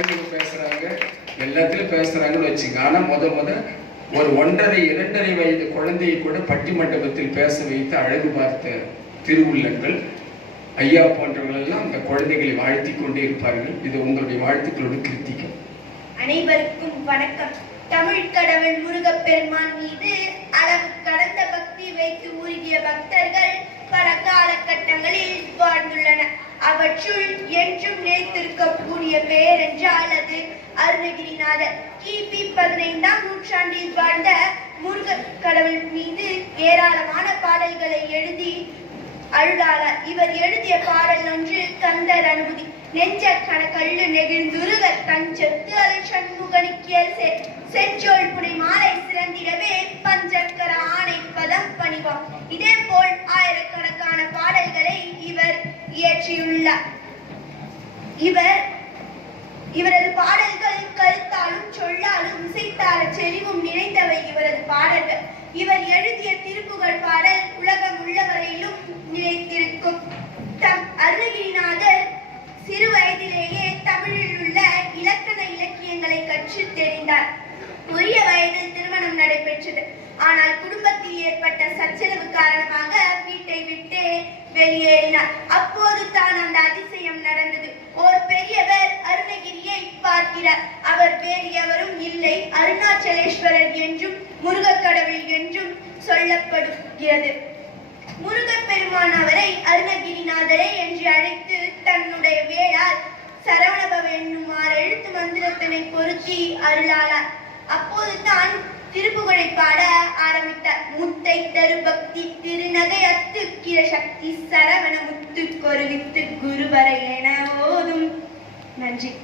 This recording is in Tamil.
கோயில்கள் பேசுறாங்க. எல்லாத்திலும் பேசுறாங்கன்னு வச்சுங்க. ஆனா முத முத ஒரு ஒன்றரை இரண்டரை வயது குழந்தையை கூட பட்டி மண்டபத்தில் பேச வைத்து அழகு பார்த்த திருவுள்ளங்கள் ஐயா போன்றவர்கள் எல்லாம் அந்த குழந்தைகளை வாழ்த்தி கொண்டே இருப்பார்கள். இது உங்களுடைய வாழ்த்துக்களோடு கிருத்திகம். அனைவருக்கும் வணக்கம். தமிழ் கடவுள் முருகப்பெருமான் மீது அளவு கடந்த பக்தி வைத்து ஊறி அவற்றுள் என்றும் நிலைத்திருக்கக்கூடிய பெயர் என்றால் அது அருணகிரிநாதர் கிபி பதினைந்தாம் நூற்றாண்டில் வாழ்ந்த முருகன் கடவுள் மீது ஏராளமான பாடல்களை எழுதி அருளாளர் இவர் எழுதிய பாடல் ஒன்று கந்தர் அனுமதி நெஞ்ச கணக்கல்லு நெகிழ்ந்துருக தஞ்சத்து அலை சண்முகனுக்கியல் செஞ்சோல் புனை மாலை சிற இயற்றியுள்ளார் இவர் இவரது பாடல்கள் கருத்தாலும் சொல்லாலும் இசைத்தால செறிவும் நிறைந்தவை இவரது பாடல்கள். இவர் எழுதிய திருப்புகழ் பாடல் உலகம் உள்ளவரையிலும் நிலைத்திருக்கும். தம் அருணகிரிநாதர் சிறு வயதிலேயே தமிழில் உள்ள இலக்கண இலக்கியங்களை கற்று தெரிந்தார். உரிய வயதில் திருமணம் நடைபெற்றது. ஆனால் குடும்பத்தில் ஏற்பட்ட சச்சரவு காரணமாக வீட்டை அவர் வேறு எவரும் இல்லை அருணாச்சலேஸ்வரர் என்றும் முருகக்கடவுள் என்றும் சொல்லப்படுகிறது. முருகப் பெருமான் அவரை அருணகிரிநாதரே என்று அழைத்து தன்னுடைய வேளால் சரவணபவ என்னும் ஆறு எழுத்து மந்திரத்தினை பொருத்தி அருளாளார். அப்போது தான் திருப்புகழை பாட ஆரம்பித்தார். முத்தை தரு பக்தி திருநகை அத்துக்கிற சக்தி சரவண முத்து கொருவித்து குருவரை என ஓதும். நன்றி.